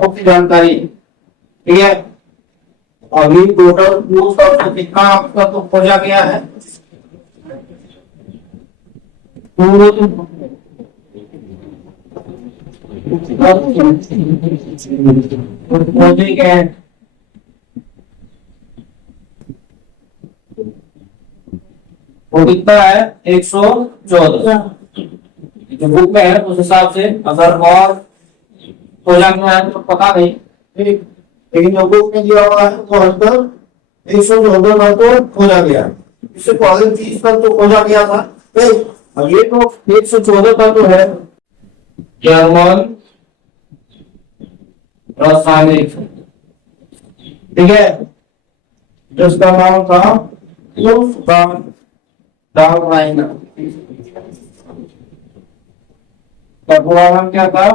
घटकों की जानकारी, ठीक है। अभी टोटल कितना आपका तो खोजा गया है, खोजे गए हैं। वो कितना है 114 जो बुक में है, उस हिसाब से अगर और खोजा गया है तो पता नहीं, ठीक। लेकिन जो बुक में दिया हुआ है वो अंतर 114 तो खोजा गया, इससे पहले 30 तक तो खोजा गया था। अब ये तो 114 तक तो है जर्मन रासायनिक, ठीक है, जिसका नाम था पूरा नाम क्या था,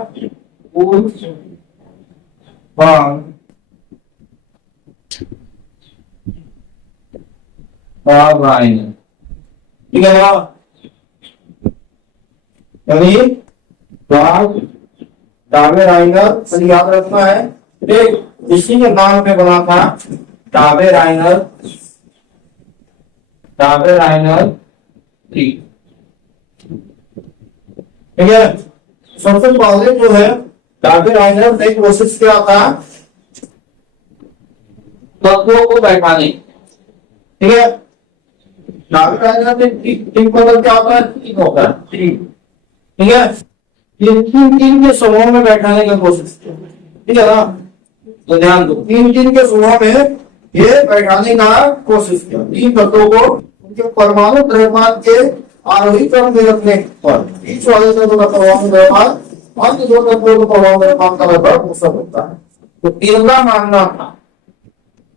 ठीक है ना। डाबेराइनर याद रखना है, एक इसी के नाम पे बना था डाबेराइनर, ठीक है। सबसे पहले जो है डाबेराइनर ने कोशिश किया था तत्वों को बैठाने, ठीक है। डाबेराइनर ने तीन मतलब क्या होता है, तीन होता है, ठीक है। ये तीन के समूह में बैठाने की कोशिश की, ठीक है ना। तो ध्यान दो, तीन के समूह में ये बैठाने का कोशिश किया, तीन तत्वों को उनके परमाणु द्रव्यमान के आरोही क्रम में रखने पर इस वाले तत्व का परमाणु द्रव्यमान अन्य दो तत्वों को परमाणु द्रव्यमान का लगभग उसका होता है। तो इनका मानना था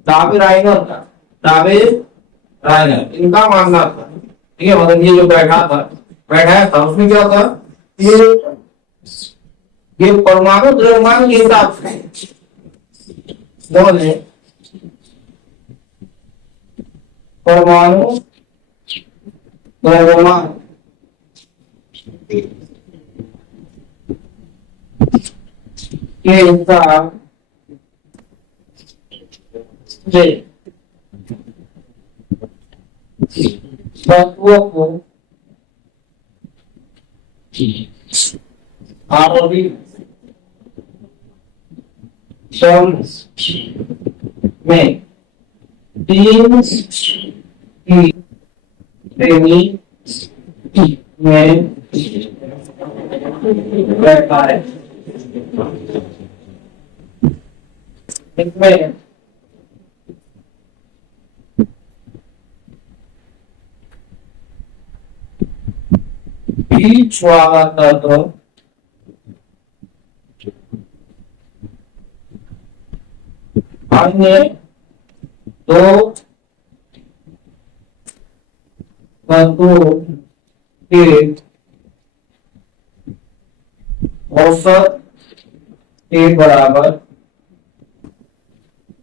डाबेराइनर का, इनका मानना था, ठीक है। मतलब ये जो बैठाया था उसमें क्या था, ये परमाणु द्रव्यमान के हिसाब से बोले परमाणु द्रव्यमान के हिसाब से तत्वों को आरोही क्रम में तीन की श्रेणी में बैठा है, इसमें बीच वाला तत्व अन्य दो तत्वों के औसत के बराबर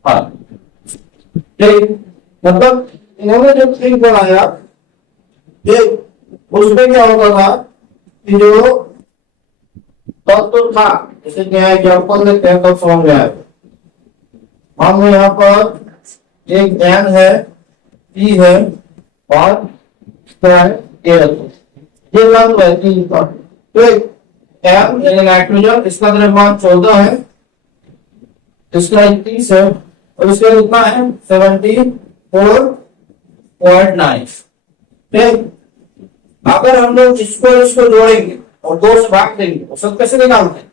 है, ठीक। मतलब इन्होंने जो ठीक बनाया, ये उसमें क्या होता था कि जो तत्व था, जैसे क्या एग्जाम्पल देते हैं तब समझ में आए। हम यहाँ पर एक एन है, पी है और क्या है, ये लंब है तीन पर। तो एम नाइट्रोजन, इसका द्रव्यमान 14 है, इसका 31 है और इसका कितना है 74.9, ठीक। अगर हम लोग इसको जोड़ेंगे और 2 से भाग देंगे तो सब कैसे निकालते हैं,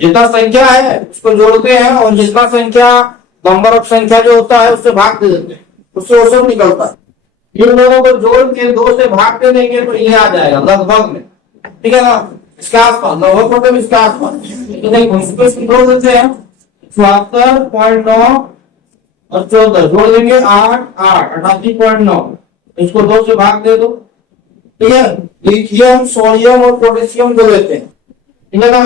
जितना संख्या है उसको जोड़ते हैं और जितना संख्या नंबर ऑफ संख्या जो होता है उससे भाग दे देते हैं, उससे वो सब निकलता है। इन दोनों को जोड़ के 2 से भाग दे देंगे तो ये आ जाएगा लगभग में, ठीक है ना, इसके आसपास, लगभग मतलब इसके आसपास। तो देखो इसको जोड़ देते हैं 74.9 और 14 जोड़ देंगे 88.9, इसको 2 से भाग दे दो, ठीक है। लिथियम, सोडियम और पोटेशियम को लेते हैं, ठीक है ना।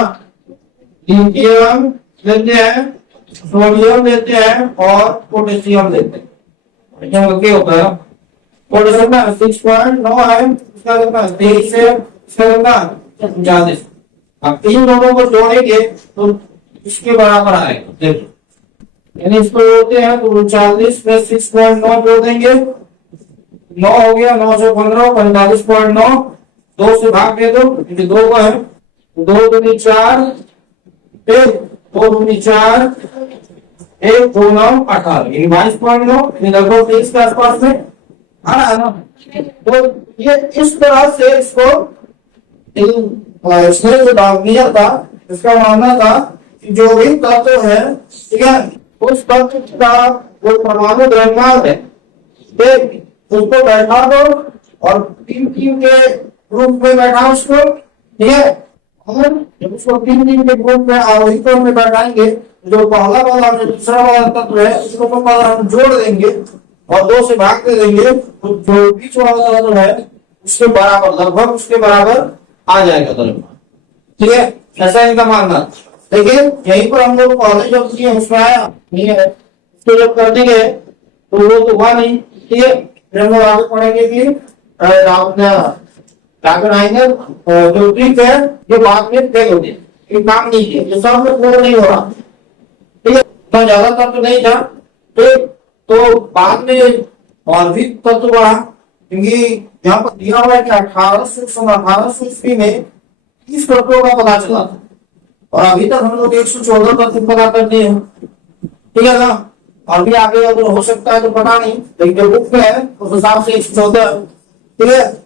लिथियम लेते हैं, सोडियम लेते हैं और पोटेशियम लेते हैं, क्या होता है पोटेशियम का 6.9 है, इसका कितना 23 है, इसका कितना 40। अब इन दोनों को जोड़ेंगे तो इसके बराबर आएगा। देखो यानी इसको जोड़ते हैं तो 39 प्लस 6.9 जोड़ देंगे, 9 हो गया, 9 से 15 45.9, 2 से भाग दे दो क्योंकि 2 का है, 2 दूनी 4, फिर 2 दूनी 4, 1 2 9 18 यानी 22.9 लगभग 23 के आसपास में आ रहा है ना। तो ये इस तरह से इसको इसने जो डालमिया था इसका मानना था कि जो भी तत्व है, ठीक है, उस तत्व का जो परमाणु द्रव्यमान है उसको बैठा दो और तीन तीन के ग्रुप में बैठा उसको, ठीक है। और जब उसको तीन तीन के ग्रुप में आरोहित में बैठाएंगे, जो पहला वाला जो दूसरा वाला तत्व है उसको पहला हम जोड़ देंगे और 2 से भाग दे देंगे, तो जो बीच वाला तत्व है उसके बराबर लगभग उसके बराबर आ जाएगा द्रव्यमान, ठीक है। ऐसा इनका मानना। लेकिन यहीं पर हम लोग पहले जब किए उसमें आया नहीं है, उसको जब कर देंगे तो वो तो हुआ नहीं, ठीक है। फिर हम लोग आगे पढ़ेंगे कि आएंगे जो ट्रिक है ये बाद में फेल हो गया, ये काम नहीं किया, ये सब में पूरा नहीं हो रहा, ठीक है। तो ज्यादा तत्व नहीं था, तो बाद में और भी तत्व बढ़ा, क्योंकि यहाँ पर दिया हुआ है कि 1800 ईस्वी में 30 तत्वों का पता चला था और अभी तक हम लोग 114 तत्व पता कर दिए हैं, ठीक है ना। और भी आगे अगर हो सकता है तो पता नहीं, लेकिन जो बुक में है उस हिसाब से 114, ठीक है।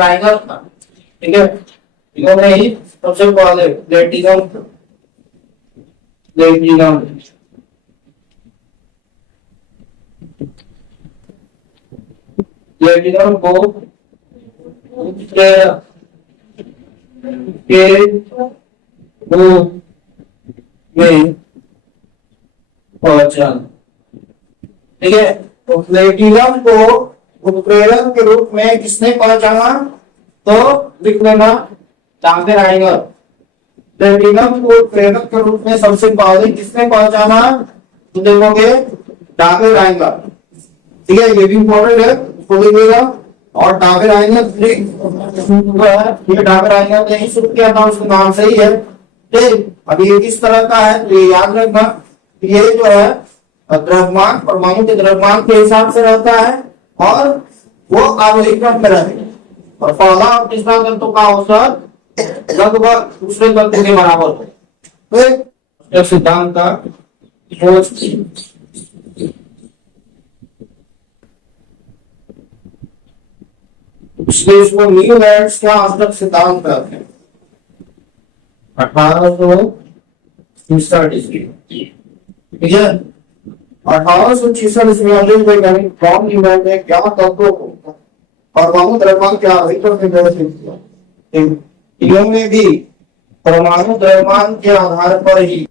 आएगा, ठीक है। इन्होंने ही सबसे पहले प्लेटिनम को के रूप में पहचान, ठीक है। तो प्लेटिनम को उत्प्रेरक के रूप में किसने पहचाना, तो लिख लेना तांबे आएगा। प्लेटिनम को उत्प्रेरक के रूप में सबसे पहले किसने पहचाना, तो देखोगे डाबर आएगा, ठीक है। ये भी इंपॉर्टेंट है, उसको लिखिएगा। और डाबर आएगा, ये डाबर आएगा तो यही शुरू किया था, उसके नाम से ही है, ठीक। अभी ये किस तरह का है तो ये याद रखना, ये जो है द्रव्यमान परमाणु के द्रव्यमान के हिसाब से रहता है और वो आरोही क्रम में रहते हैं, और पहला और तीसरा तत्व का औसत लगभग दूसरे तत्व के बराबर हो, तो सिद्धांत का खोज थी। इसलिए इसको न्यूलैंड्स का औसत सिद्धांत कहते हैं। 1866 ईस्वी, ठीक है। 1866 ईस्वी में वैज्ञानिक जॉन न्यूलैंड ने क्या तत्वों को परमाणु द्रव्यमान के आधार पर व्यवस्थित किया। इन्होंने भी परमाणु द्रव्यमान के आधार पर ही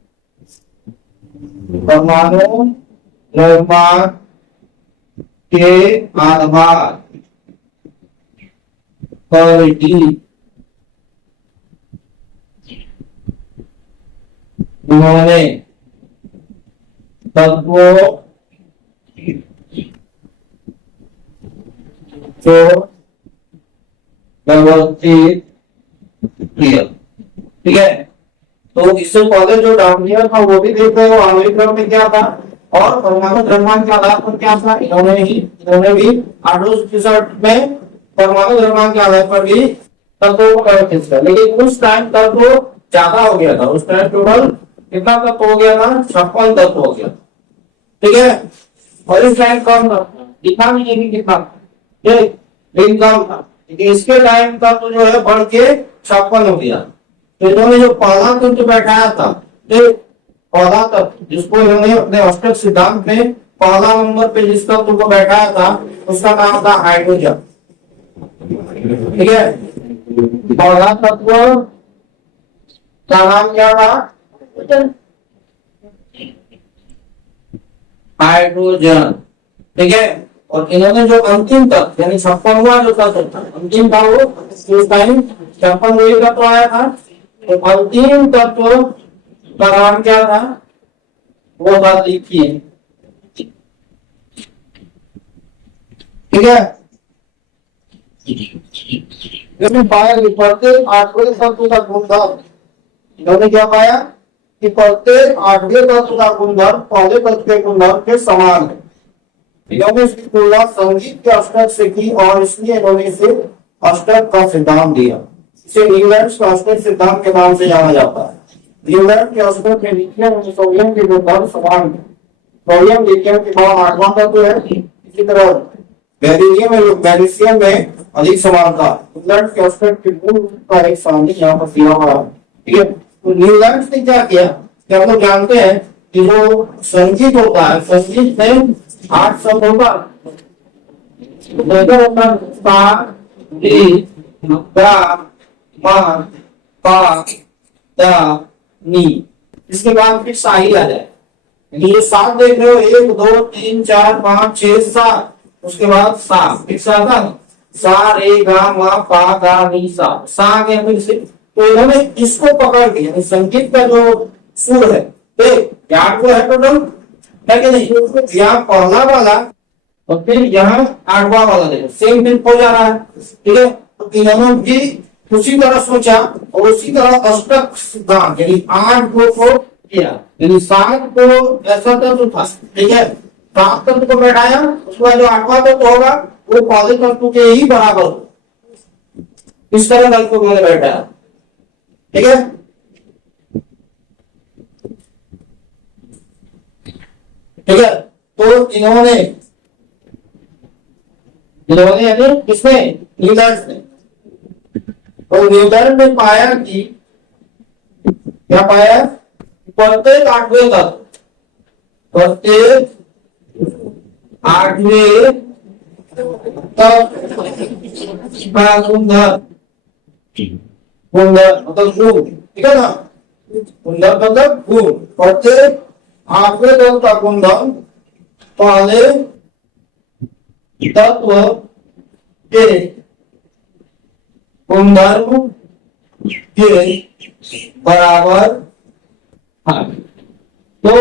परमाणु द्रव्यमान के आधार पर ही उन्होंने तत्वों को व्यवस्थित किया, ठीक है। तो इससे पहले जो डार्विनियर था वो भी देख रहे हो आण्विक क्रम में क्या था और परमाणु द्रव्यमान के आधार पर क्या था। इन्होंने भी 1866 में परमाणु द्रव्यमान के आधार पर भी तत्वों को व्यवस्थित किया। लेकिन उस टाइम तत्व ज्यादा हो गया था, उस टाइम टोटल कितना तत्व हो गया था, 56 तत्व हो गया, ठीक है। और इस टाइम कम था, दिखा भी नहीं कितना, लेकिन कम था। इसके टाइम का तो जो है बढ़ के 56 हो गया। तो इन्होंने जो पहला तत्व बैठाया था, पहला तत्व जिसको इन्होंने अपने अष्टक सिद्धांत में पहला नंबर पे जिस तत्व को बैठाया था उसका नाम था हाइड्रोजन, ठीक है। पहला तत्व का नाम क्या था, हाइड्रोजन, ठीक है। और इन्होंने जो अंतिम तत्व यानी 56वां जो तत्व था अंतिम था वो उस टाइम 56 तत्व आया था। तो अंतिम तत्व का नाम क्या था वो बात लिखिए, ठीक है। पाया प्रत्येक आठवें तत्व का गुणधर्म इन्होंने क्या पाया कि प्रत्येक आठवें तत्व का गुणधर्म पहले तत्व के गुणधर्म के समान है। इन्होंने इसकी तुलना संगीत के अष्टक से की और इसलिए इन्होंने इसे अष्टक का सिद्धांत दिया। इसे न्यूलैंड का अष्टक सिद्धांत के नाम से जाना जाता है। न्यूलैंड के अष्टक में लिथियम और सोडियम के गुणधर्म समान है। सोडियम लिथियम के बाद आठवां तत्व है। इसी तरह बेरिलियम और मैग्नीशियम में अधिक समानता। न्यूलैंड के अष्टक के मूल का एक सामने यहाँ पर दिया हुआ है। ठीक है, तो न्यूलैंड ने क्या किया कि हम लोग जानते हैं कि जो संगीत होता है, संगीत में 8 शब्द होगा। सा रे गा मा पा दा नी, इसके बाद फिर सा ही आ जाए। ये 7 देख रहे हो, 1 2 3 4 5 6 7, उसके बाद सा, फिर सा था सा रे गा मा पा दा नी सा, सा आ गया फिर से। तो इन्होंने इसको पकड़ के यानी संगीत का जो सुर है, याद को है टोटल है कि नहीं, यहाँ पहला वाला और फिर यहाँ 8वां वाला देखो सेम फिर हो जा रहा है। ठीक है, तो इन्होंने भी उसी तरह सोचा और उसी तरह अष्टक सिद्धांत यानी 8 को किया, यानी 7 को ऐसा तत्व था। ठीक है, 7 तत्व को बैठाया, उसके बाद जो 8वां तत्व होगा वो पहले तत्व के ही बराबर हो, इस तरह तत्व को बैठाया। ठीक है, ठीक है, तो इन्होंने यानी किसने, न्यूलैंड ने। तो न्यूटन ने पाया कि क्या पाया, प्रत्येक 8वें तत्व, प्रत्येक 8वें तत्व का गुणधर्म, गुणधर्म मतलब गुण, ठीक है ना, गुणधर्म मतलब गुण, प्रत्येक 8वें तत्व का गुणधर्म पहले तत्व के गुणधर्म के बराबर है। तो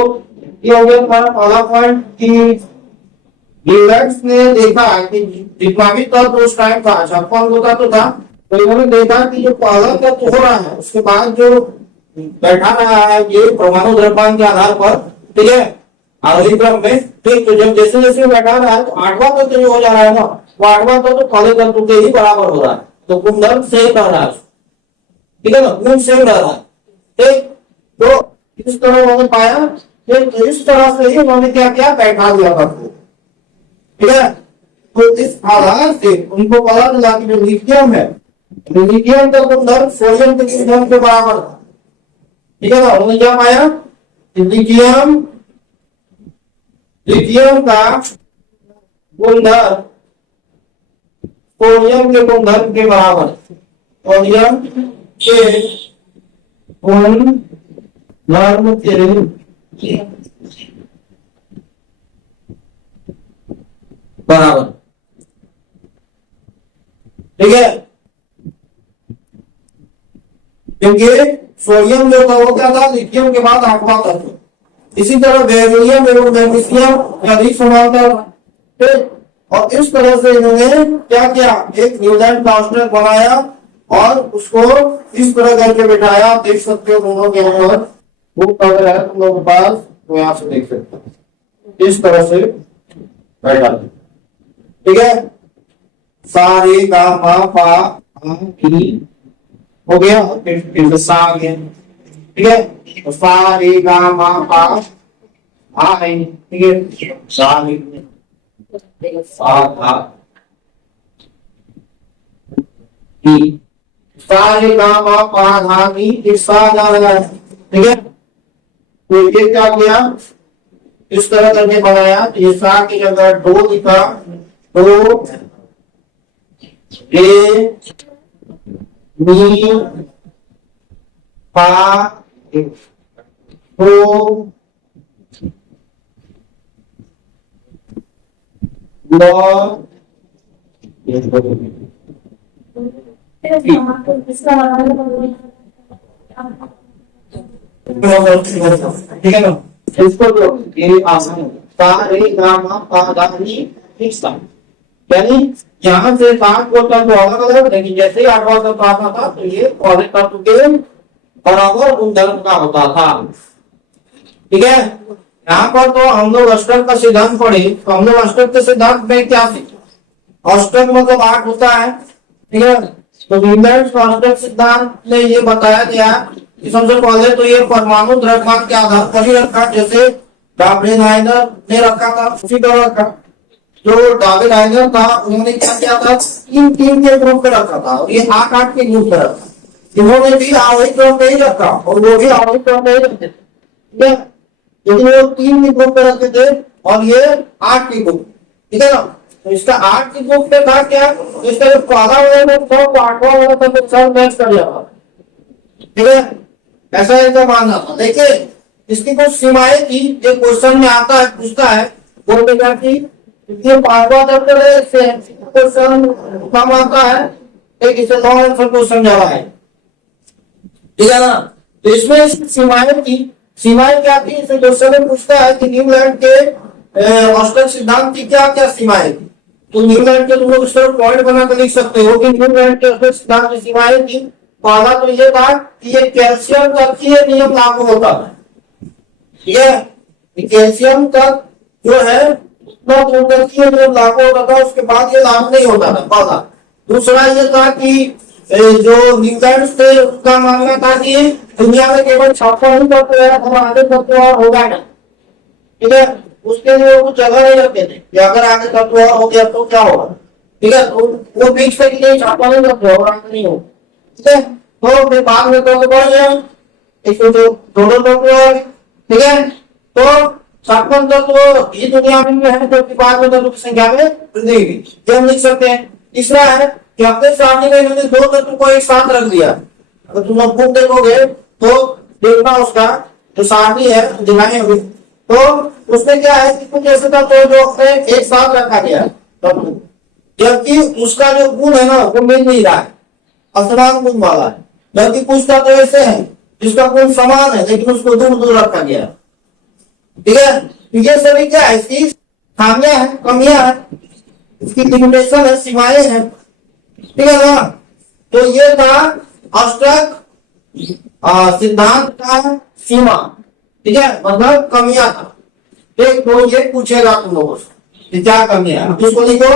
ये हो गया हमारा पहला पॉइंट कि न्यूलैंड ने देखा कि जितना भी तत्व उस टाइम था, छप्पन होता तो था, तो इन्होंने देखा कि जो पहला तत्व हो रहा है उसके बाद जो बैठा रहा है ये परमाणु द्रव्यमान के आधार पर, ठीक है, आरोही क्रम में। ठीक, तो जब जैसे जैसे बैठा रहा है तो 8वां तत्व जो हो जा रहा है ना, वो 8वां तत्व पहले तत्व के ही बराबर हो रहा है, तो गुणधर्म सेम रह रहा है। ठीक है ना, गुण सेम रह रहा है। ठीक, तो इस तरह उन्होंने पाया, तो इस तरह से ही उन्होंने क्या किया, बैठा दिया तत्व। ठीक है, तो इस आधार से उनको पता चला कि जो लिथियम है, लिथियम का गुणधर्म सोडियम के गुणधर्म के बराबर था। ठीक है ना, उन्होंने क्या पाया, लिथियम का गुणधर्म सोडियम के गुणधर्म के बराबर, सोडियम के गुणधर्म के बराबर। ठीक है, क्योंकि सोडियम जो था वो क्या था, लिथियम के बाद 8वां तत्व। इसी तरह बेरिलियम एवं मैग्नीशियम अधिक समानता था। ठीक, और इस तरह से इन्होंने क्या किया, एक न्यूलैंड कांस्टेंट बनाया और उसको इस तरह करके बिठाया। आप देख सकते हो दोनों के अंदर बुक अगर है तुम लोगों के पास तो यहाँ से देख सकते हो, इस तरह से बैठा। ठीक है, सारे गा मा पा हो गया, फिर से सा आ गया। ठीक है, तो सा रे गा मा पा आ है। ठीक है, सा सा धा सा रे गा मा पा धा नी, फिर सा जा रहा है। ठीक है, तो ये क्या किया, इस तरह करके बनाया। ये सा की जगह दो लिखा, दो रे नी पा तो ठीक है ना, इसको ये आसान है। यानी यहाँ से 7 को तत्व अलग अलग, लेकिन जैसे ही 8वां तत्व आता था तो ये पहले तत्व के बराबर गुणधर्म का होता था। ठीक है, यहाँ पर तो हम लोग अष्टक का सिद्धांत पढ़े, तो हम लोग अष्टक के सिद्धांत में क्या सीखे, अष्टक मतलब 8 होता है। ठीक है, तो न्यूटन अष्टक सिद्धांत में ये बताया गया कि सबसे पहले तो ये परमाणु द्रव्यमान के आधार पर ही रखा, जैसे डार्विन हाइनर ने रखा था उसी तरह रखा। जो डार्विन हाइनर था उन्होंने क्या किया था, तीन तीन के ग्रुप में रखा था और ये 8 के ग्रुप में रखा। इन्होंने भी आवधिक क्रम में ही रखा और वो भी आवधिक क्रम में ही रखते थे। ठीक है, लेकिन वो 3 के ग्रुप में रखे थे और ये 8 के ग्रुप। ठीक है ना, तो इसका 8 के ग्रुप में था क्या, इसका जो पहला वाला था वो 8वां वाला था तो सब मैच कर जाता। ठीक है, ऐसा इनका मानना था। देखिए इसकी कुछ सीमाएं थी, जो क्वेश्चन में आता है, पूछता है वो बेटा की ये 5वां चैप्टर है, इससे क्वेश्चन कम आता है, एक इसे लॉन्ग आंसर क्वेश्चन ज्यादा है। ठीक है ना, तो इसमें सीमाएं थी। सीमाएं क्या थी, इसे क्वेश्चन में पूछता है कि न्यूलैंड के अष्टक सिद्धांत की क्या क्या सीमाएं थी। तो न्यूलैंड के तुम लोग इस तरह पॉइंट बनाकर लिख सकते हो कि न्यूलैंड के अष्टक सिद्धांत की सीमाएं थी। पहला तो ये था कि ये कैल्शियम कक्षीय नियम लागू होता है। ठीक है, कैल्शियम तक जो है उतना कक्षीय नियम लागू होता था, उसके बाद ये लागू नहीं होता था पहला। दूसरा ये था कि जो न्यूटन थे उसका मानना था कि दुनिया में केवल 56 ही तत्व है, हम आगे तत्व और होगा ना। ठीक है, उसके लिए वो जगह नहीं रखते थे कि अगर आगे तत्व और हो गया तो क्या होगा। ठीक है, तो वो बीच के लिए 56 तत्व और आगे नहीं हो। ठीक है, तो फिर बाद में तो बढ़ गया इसको तो दोनों तत्व। ठीक है, तो 56 तत्व इस दुनिया में है, जो कि बाद में तत्व की संख्या में वृद्धि हुई, ये हम लिख सकते हैं। तीसरा है कि अपने सामने में इन्होंने 2 तत्व को एक साथ रख दिया। अगर तुम लोग बुक देखोगे तो देखना उसका जो सारणी है दिखाई होगी, तो उसमें क्या है कि कुछ ऐसे तत्व जो अपने एक साथ रखा गया तत्व, जबकि उसका जो गुण है ना वो मिल नहीं रहा है, असमान गुण वाला है। जबकि कुछ तत्व ऐसे हैं जिसका गुण समान है लेकिन उसको दूर दूर रखा गया। ठीक है, ये सभी क्या है, इसकी खामियां है, कमियां है, इसकी लिमिटेशन है, सीमाएं हैं। ठीक है ना, तो ये था अष्टक सिद्धांत का सीमा। ठीक है, मतलब कमियां था। एक तो ये पूछेगा तुम लोगों से क्या कमियां, उसको लिखो।